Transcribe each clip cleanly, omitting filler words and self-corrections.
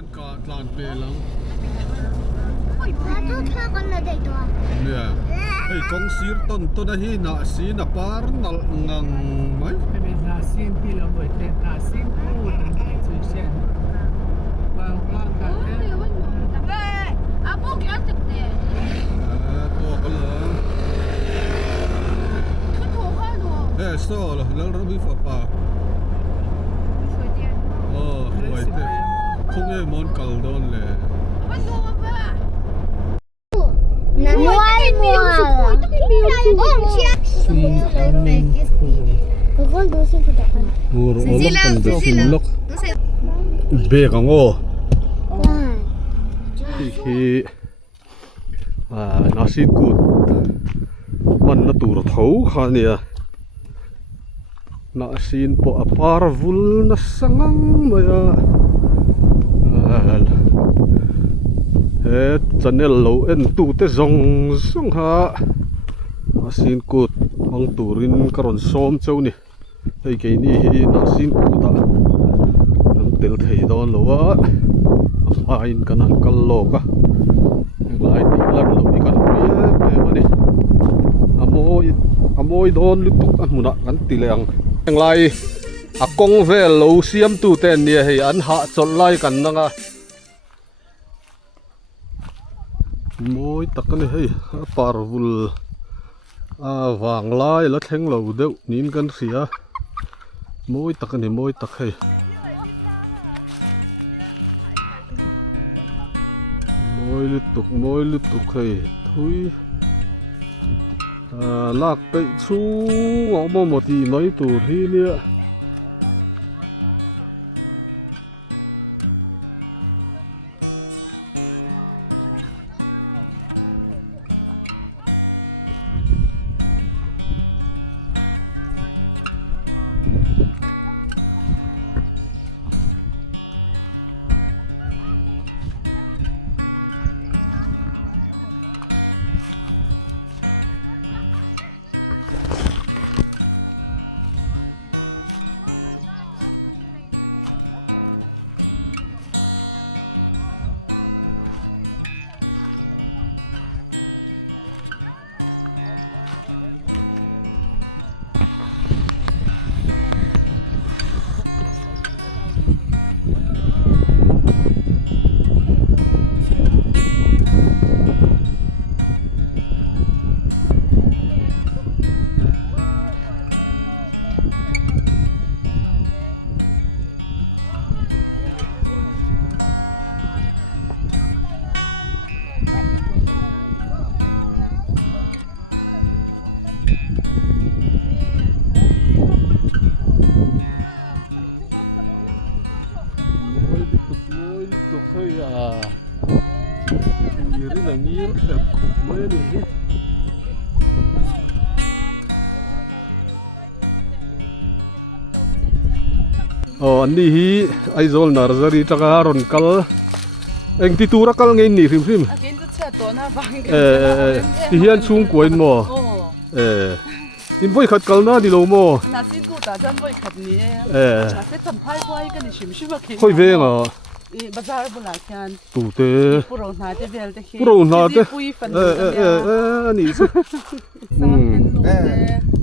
กันกอดหลอนเปลังโอ้ยพาทุกท่ากันละได้ตัวเนี่ยไอ้กองซีร์ต้นที่น่ะสีน่ะปาร์นัลงังไหมเป็นนาซินที่เราเปิดเป็นนาซินพูดสุดเส้นบางครั้งกันเนี่ยอาบุกยัดตึกเนี่ยตัวกันเลยคือถูกข้อดูโซ่เหรอแล้วเราไม่ฝากปากสวยดีสวยเท่คงจะมอนกัลโดนเลยมันดูป่ะมัวโอ้เชียก็ดูสิพุทธะมูรู้ว่ามันเป็นสิ่งล็อกเบกังโง่ที่นาซิกุดมันน่าตัวเท่าขาเนี่ยนาซินปอปาร์วุลน่าสังมายาจันเนลโลเอ็นตูเตจงฮะนาซินกุดอังตูรินกรอนซ้อมเจ้านี่ไอ้แกนี่นาซินกุดอ่ะนั่นเตลเทียดอนโลวะมาอินกันกันโลกะหลายตีลังโลอีกันเบี้ยมันนี่อโมยโดนลุตุกอันมุนักกันตีแรงอย่างไรอากงเวลโลเซียมตูเตนเนี่ยให้อันหาจนไล่กันนะโมยตักกันให้ปาร์วุลวางไล่แล้วแทงเหลาเดียวนินกันเสียโมยตักกันให้โมยตักให้โมยลุตุกให้ทุยลากไปชูออกมาหมดที่ไม่ตัวที่เนี่ยตุกให้ยืนหลังนี้แบบขุดไม่หนีอันนี้ไอโซลนาร์ซารีจักรารอนกัลเองที่ตัวรักกัลเงินนี่ฟิมที่เฮียนชุ่มกวนมั้งอินบ่อยขัดกัลน่าดิโลโม่น่าสิกูตาจันบ่อยขัดนี่น่าสิทำไพ่บ่อยกันนี่ชิมๆกันค่อยเวงบาซาร์บุลาคันตูเตปุโรนาเตเวลเตปุโรนาเตนี่สิ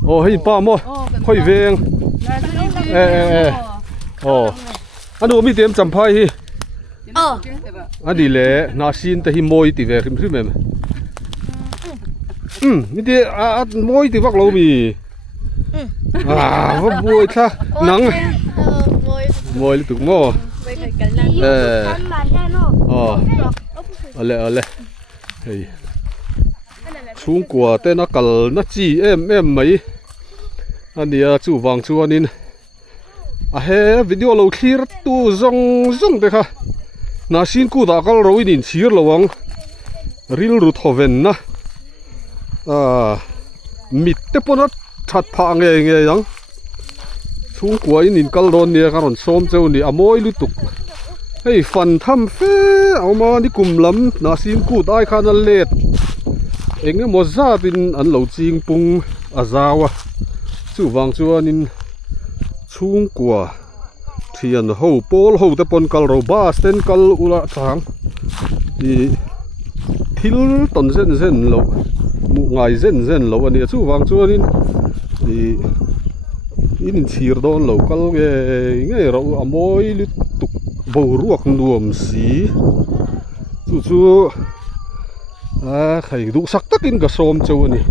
โอ้ให้ป้าโม่ค่อยเวงอันนู้นมีเตรียมจำไพ่อันนี้แหละนาซินแต่หิมอยติเวริมริมเอ็มมีเดียมอยติวักเรามีว่าบวยท่าหนังมอยตุกโม่เอาเลยเฮ้ยช่วงกว่าแต่นักกัลนักจีไหมอันนี้จู่วางจู่นินวิดีโอเราคลิปตู้ซงเด็กค่ะน่าสินกูด่ากัลเราอินินชีร์ระวังริลรูทเวนนะมิดเตปนัดชัดพังเงี้ยยังช่วงกว่าอินินกัลโดนเนี่ยการอนซ้อมเจ้านี่อโมยลุตุกให้ฟันทำเฟ้เอามานี่กลุ่มล้ำน่าสินกูได้ขนาดเล็ดเองก็มอซาตินอันเหล่าจิงปุงอาซาวะจู่วางจู่นินช่วงกว่า เทียนโหโปลโหแต่ปนกัลโรบาสเตนกัลอุละทางอีทิลตนเส้นโลมุงายเส้นโลอันนี้สู้วางชัวนี่อีนินชีร์โดนโลกัลเงยเราอมอยลุตุกบูรวกนวมสีจู่ใครดูสักตักินกระสมเจ้านี่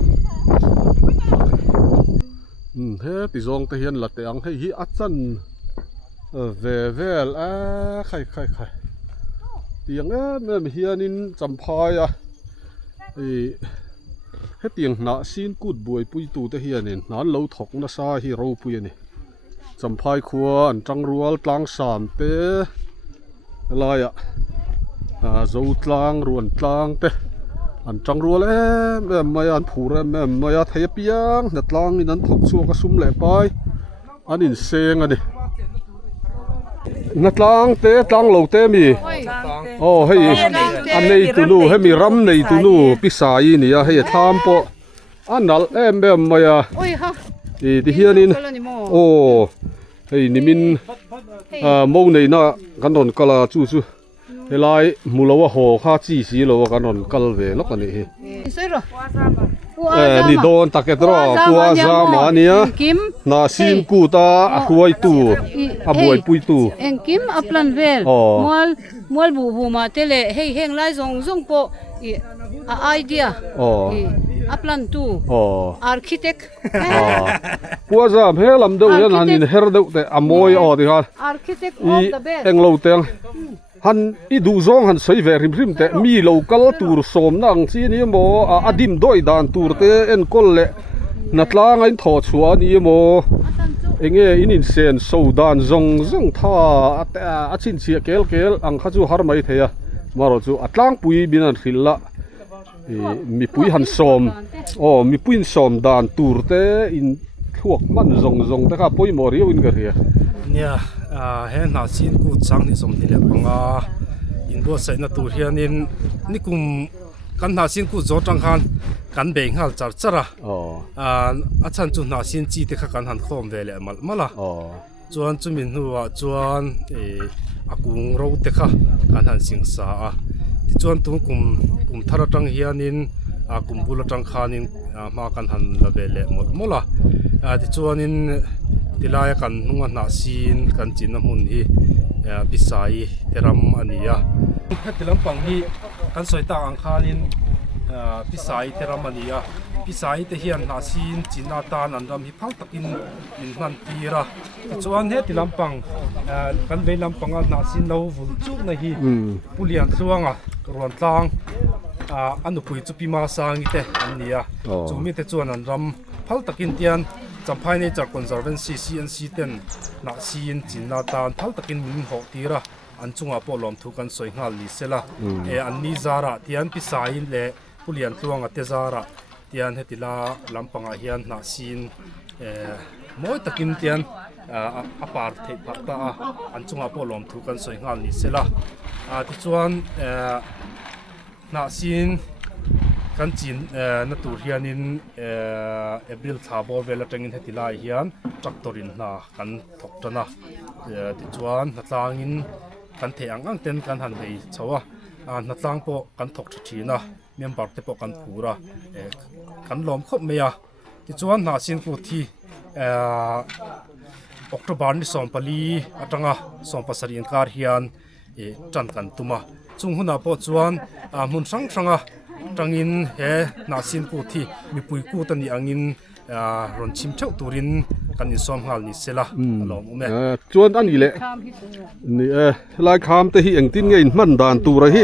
เฮ้ติจงตะเฮียนละแต่อังให้ฮิอัดซันเวลใครเตียงแม่เฮียนินจำพายให้เตียงหนาซีนกูดบวยปุยตูตะเฮียนินนั้นเราถกนะซาฮิโร่ปุยนี่จำพายขวานจังรัวกลางสามเตะอะไรโจกลางรวนกลางเตะอันจังรัวแล้วแม่ไม่อันผูระแม่ไม่อันเทียบยังนัดลางนี่นั้นถกชัวกระซุ่มแหล่ไปอันนี้เซงอันนี้นัดลางเตะลางเหลาเตะมีโอ้ให้อันนี้ตุนูให้มีรำในตุนูพิษายนี่ให้ทำปะอันนั้นแม่ไม่ที่เฮียนินโอ้ให้นิมินมองในน่ะกันนนกะลาจู่เฮลายมูลว่าโหข้าจีสีโลกันนนกัลเวลกันนี่นี่โดนตะเกตรอกัวซามาเนี่ยนาซิมกูตาหวยตูบวยปุยตูเอ็งกิมอัปลันเวลมวลบูมาเตเลเฮงไลซงโปไอเดียอัปลันตูอาร์คิเทคกัวซาเพลำเดียวนันนี่เฮร์เดวแต่อโมยดิครับอาร์คิเทคออฟเดอะเบสเอ็งโลเตงฮันอีดูซองฮันใส่เวริมแต่มีโลกัลตูร์สมนังซีนี่โมอดิมดอยดานตูร์เตเอ็นกอลเล่นัดลางไอ้ถอดชัวนี่โมเอ็งอินินเซนโซดานซงท่าชินเชียเกลอังข้าจูฮาร์ไม่เทียมารจูอัดลางปุยบินันฟิลละมีปุยฮันสมมีปุยสมดานตูร์เตอินพวกมันซงแต่ข้าปุยมอริโออินกระเฮียเนี่ยเห็นหน้าซีนกูจังนี่สมทีเดียวบังอินบัวใส่หน้าตัวเฮียนี่กุมกันหน้าซีนกูโจจังคันกันเบ่งหัลจัดอาจารย์จุหน้าซีนจีที่ข้ากันหันข้อมเวลเลยมาละจวนจุมินหัวจวนอากุงเราเตะกันหันสิงสาที่จวนตุงกุมทาร์จังเฮียนินกุมบุลจังคานินมากันหันละเวลเลยมาละที่จวนนินที่ลายกันนุ่งหน้าซีนกันจีนน้ำมันฮีพิสัยเทรัมอันนี้ที่ลำปังฮีกันสวยตาอังคารินพิสัยเทรัมอันนี้พิสัยที่เฮียนหน้าซีนจีนนาตานันรำฮีพังตะกินมินมันตีระส่วนที่ลำปังกันเวลำปังหน้าซีนเราวุ่นจุกนะฮีปุเลียนช่วงรวนตังอันนุปุยจุปีมาสังเตอันนี้จุมีแต่ส่วนนันรำพังตะกินเตียนจำภายในจาก Conservancy CNC เต็นนักซีนจินนาตานทัลตะกินมินหกตีระอันจุงอาปอลอมทุกันสวยงามลิเซละอันนี้ซาระที่อันพิสายเล่ผู้เลี้ยงตัวงเตซาระที่อันเฮติลาลำปังอาเฮียนนักซีนมวยตะกินที่อันอาปาร์เทปัตตาอันจุงอาปอลอมทุกันสวยงามลิเซละที่ส่วนนักซีนกันจีนนัตัวเฮียนินบิลทาบอเวลจังอินเฮติลาเฮียนจักตรินนากันถกจนะติจวนนัดลางินกันเทียงอังเต็นกันหันไปชัวนัดลางปอกันถกชีนะเมียนบาร์เตปอกันผูระกันล้อมคบเมียติจวนนาสินกูทีออกตบานที่สองปลีอัตงะสองภาษาอินการเฮียนจันกันตุมาจุงหุนาปอจวนมุนสังจังอินนาสินกูที่มีปุยกูตันนี่อังอินรอนชิมเช่าตูรินกันอินซ้อมหาลิเซละลองมั้ยจวนอันนี้แหละนี่ลายคามแต่ฮีเองตินไงมันดานตูระเฮ้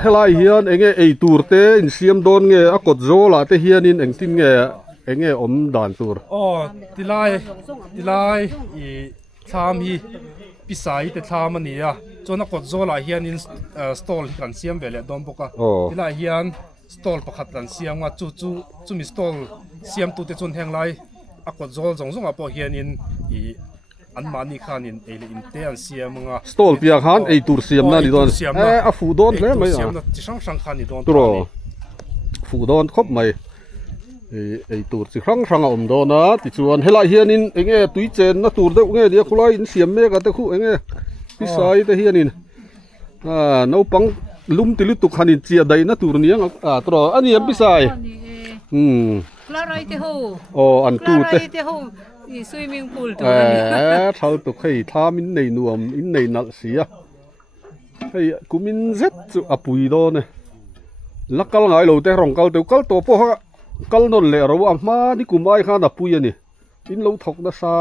เฮลายเฮียนเองไอตูร์เตอินเซียมโดนไงอกดโซละแต่เฮียนินเองตินไงเองอมดานตูร์ติลายทามฮีพิสัยแต่ทามันนี่จนนักกดโซลาเฮียนินสตอลกันเสียมเวลดอมปกที่ลาเฮียนสตอลประคัดกันเสียมว่าจู่มีสตอลเสียมตัวเตจนแหงไรอักกดโซลจงอาปอเฮียนินอันมานี่ขานินเอลินเตอันเสียมงสตอลเปียขันไอตูร์เสียมนั่นนี่โดนฟูดอนเลยไหมเสียมนั่นที่ช่างขานิดอนตัวฟูดอนครบไหม ไอ้ตูดสิครั้งอมโดนะติชวนเฮลาเฮียนินเองตุยเจนนะตูดเด้อเดียวคุลายอินเสียมเมกะตะคุพิสัยตะเฮียนินno pang lum tilu tu khanin chia dai na tur niang tro ani am pisai Clarai te ho an tu te te ho i swimming pool to thal tu khai thamin nei nuam in nei nal sia hei kumin zet chu apui do ne lakal ngai lo te rong kal to po ha kal non le ro ma ni kumai khan apui ani in lo thok na sa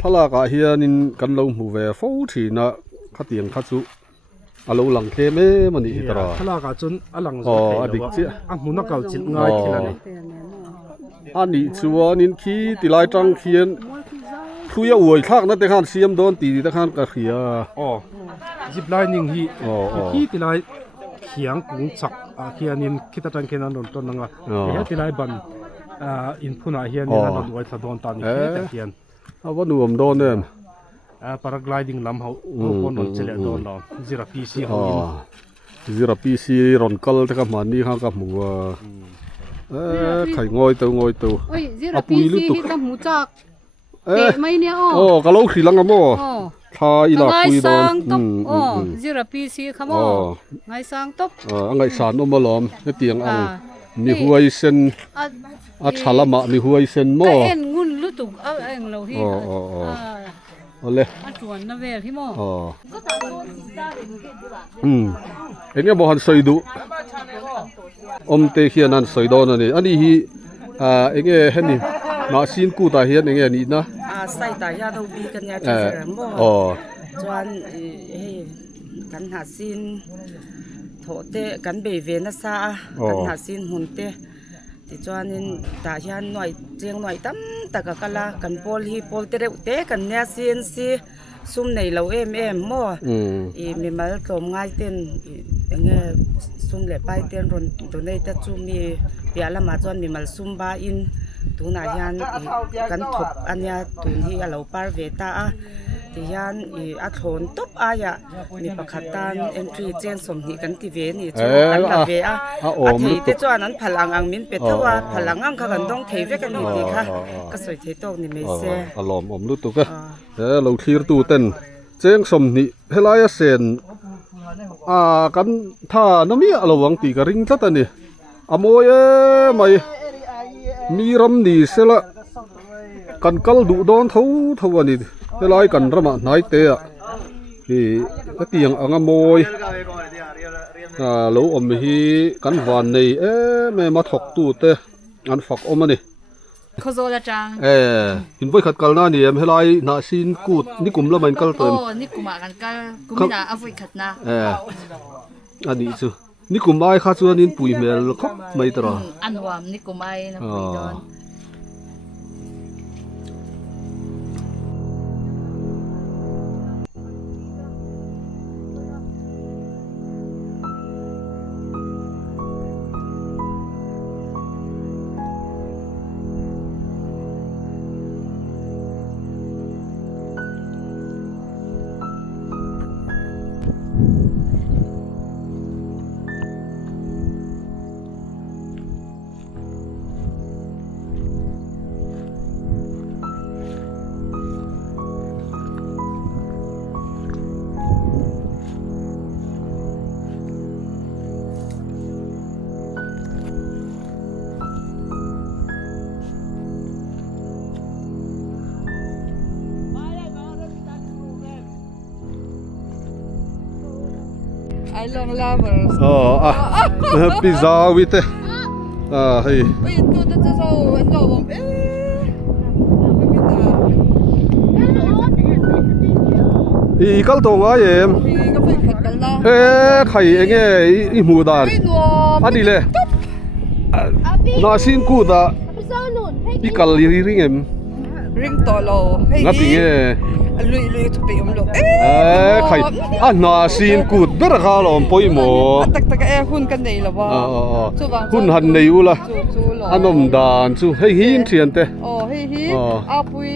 thala ka hianin kan lo mu ve fo thina khatiang kha chu alo lang the me mani tara thala ka chun alang zo adik chi a huna kal chil ngai thilani ani chuanin khi tilai tang khian thuya uai thak na te khan siam don ti te khan ka khia zip lining hi khi tilai khiang kung chak khianin khita tang kenan don ton nga he tilai ban in phuna hianin an don wai thadon ta ni he khian awanuam don ne paragliding lam hau kon non chele don lo zira pc ho zira pc ron kal te ka mani kha ka mu khai ngoi tu oi zira pc hi ka mu chak te mai ne ka lo khri lang amo tha ila pui don zira pc khamo ngai sang top angai san no malom he tiang ang mi huai sen thalama mi huai sen mo en ngun lutuk ang lo hi ole chuan na vel hi mo enge bo han soidu omte khianan soidon ani hi enge heni na sin ku ta hian enge ni na sai ta ya do bi kan ya che mo chuan kan ha sin thote kan be ve na sa kan ha sin hunte ti chuanin ta hian noi cheng noi tam taka kala kan pol hi pol te kan nya sin si sum nei lo em mo i mi mal tom ngai ten enge sum le pai ten ron to nei ta chu mi piala ma chuan mi mal sum ba in tuna hian kan thop anya tun hi alo par ve ta ti hian a thon top aya mi pakhatan entry chen som ni kan ti ve ni chu kan la ve a thei te chuan an phalang ang min pe thawa phalang ang kha kan dong thei ve kan ni ti kha ka soi thei tok ni me se alom om lu tu ka lo thir tu ten cheng som ni helaya sen kan tha nami alowang ti ka ring tlat ani amoye mai miram ni sela kan kal du don tho ani helai kan rama nai te hi tiang anga moi lo om hi kan van nei me ma thok tu te an fak om ani khozola chang hin voi khat kal na ni em helai na sin kut ni kum la main kal ton ni kuma kan kal kumina avoi khatna ani chu ni kum ai kha chuan in pui mel khop mai tara anwam ni kumai na pui don I long lovers. Pizza with hey. Oi, tu ta so an lo bom. I kal to nga em. Ka phai khat kal na. Khai enge I mu dan. Ani le. Na sin ku da. I kal ring em. Ring to lo. Ngati nge. Lui tu pe lo. Khai na sin ku ber ga lo poi mo. Tak hun kan nei lo ba. Hun han nei ula. Anom dan chu hei hin thian te. Hi. Apui.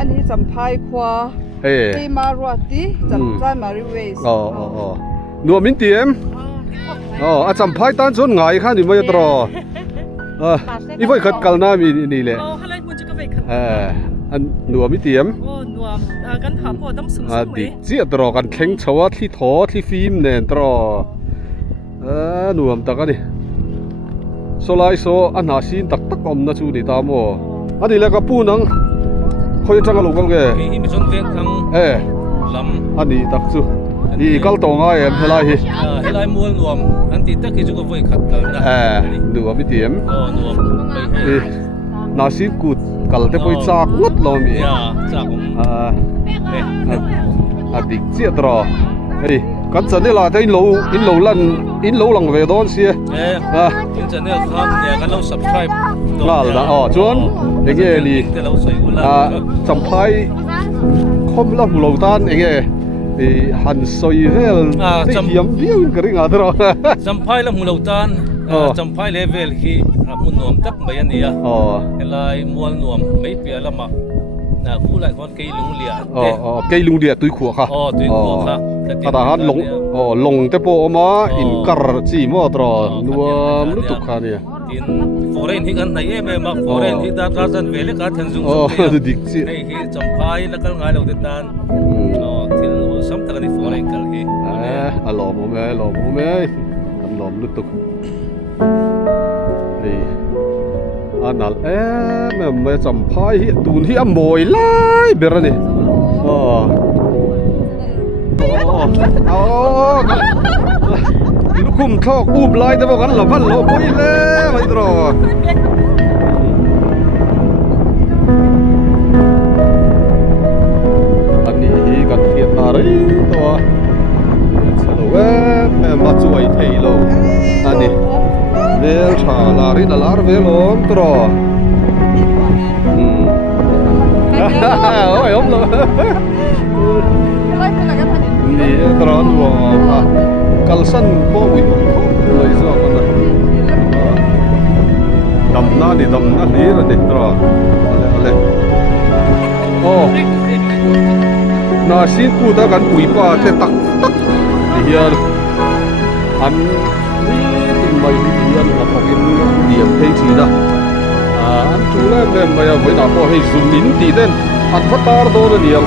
Ani samphai khwa. Hey. Maruati, Zamzai Mariways. Nuo min tiem. A samphai tan chon ngai kha ni mai tro. อีไว้ขัดกัลนามีนี่แหละ อะไรมันจะก็ไปขัด อันหนัวมิเตียม โอ้หนัวกันหาพอต้องสูง ดิเจียตรอกันเข่งชาวที่ถอที่ฟิล์มเนี่ยตรอหนัวมตะกันนี่โซไลโซอันหาซีนตักอมนะจูนี่ตามโออันนี้แล้วก็ปูนังคอยจังกะลูกกันแก มีชนเตียงทั้งลำ อันนี้ตักจูอีกัลตองไอ้เฮลายฮิ เฮลายมวลรวมอันที่ตะกี้จุกไว้ขัดกันนะ หนัวมิเตียม รวมไปให้ นาซีนกูดกัลเตปอยจากงัดลอมี จากผม ดิเจียตรอเฮ้ยกันจะนี่ล่ะแต่อินโลลังเวดอนเสียอินเทอร์เน็ตครับเนี่ยกันเรา subscribe ล่าละจวนเองนี่ เราใส่กุหลาบ จำพายคอมละหูโลตันเองหันซอยเวลที่ยำเบี้ยวกระดิ่งอาตรอ จำพายละมูลตานจำพายเลเวลที่มุนนวมตักไปยันเนี่ยเฮลายมวลนวมไม่เปียละมาคู่หลายคนเกยลุงเลียเกยลุงเลียตุยขัวค่ะ ตุยขัวค่ะแต่ฮันลงแต่โปมาอินกระจีมอตรอนัวมลุตุกขาเนี่ยตินฟอเรนที่กันไหนเมื่อมาฟอเรนที่ดาราจันเวลการทันซุงดิกซีในที่จำพายแล้วก็งานเราเดินทางที่สัมตกันที่ฟอเรนกันที่หล่อโมเมหล่อโมเมหล่อมลุตุกอันนั้นไม่จำพายตูนที่อมวยไล่เบรนี่ลูกคุ้มทอกอูบไล่แต่บอกกันหลับพันหลับปุ้ยแล้วไม่ตรออันนี้กันเทียบอะไรตัวเฉลวแม่มาช่วยเทโลอันนี้เวลชาลารินาลาร์เวลอมตรอโอ้ยอมเลยนี่ตรอนว่ากัลสันโป้วิเลยจ้ากันนะดำหน้านี่ระเด็ดตรออะไรโอ้นาซีกูตะกันปุยป้าเตตักเฮียอันนี้ไม่ดีเฮียนะพอกินเดียมเฮทีนะอันจูเล่เนี่ยไม่เอาไว้หน้าพอให้ซูมินตีเด่นอันพัตตาร์โดนเดียว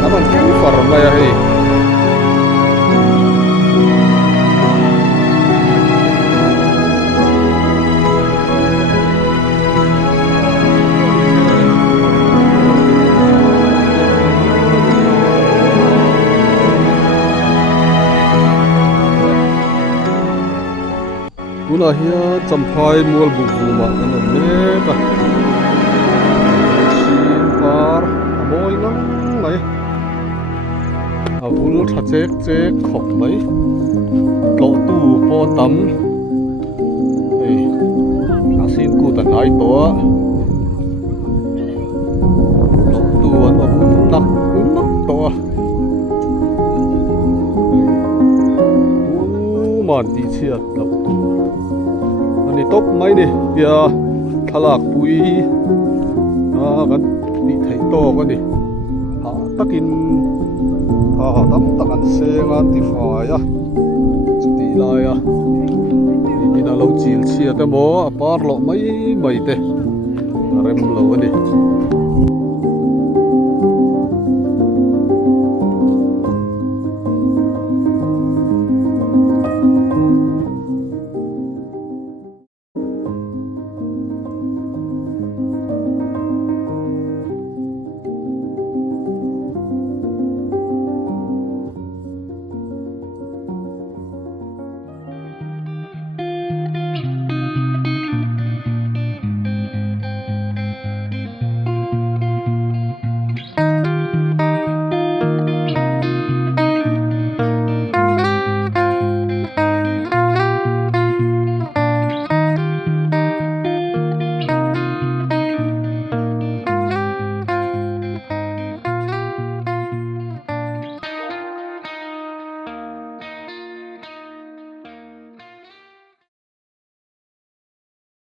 อันนั้นคิวฟาร์ไม่ให้กุลาเฮียจำพายมัวบุบุมาอันนั้นเมกะชินปาร์บอยนั่งไหมอาวุธทัดเจ๊กขบไหมโลตู้พอตั้มเฮ้ยอาซินกูตันไอตัวโลตู้อันนักตัวมันดีเชียดโลตู้อันนี้ตบไหมดิเบียทลากปุยกันดีไทยโตกันดิตะกินตั้มตะกันเซงานที่ฝ่ายจุดที่ไรมีน่าเราจีลเชียแต่โมปาร์หลอกไม่เตะเริ่มเราเนี่ย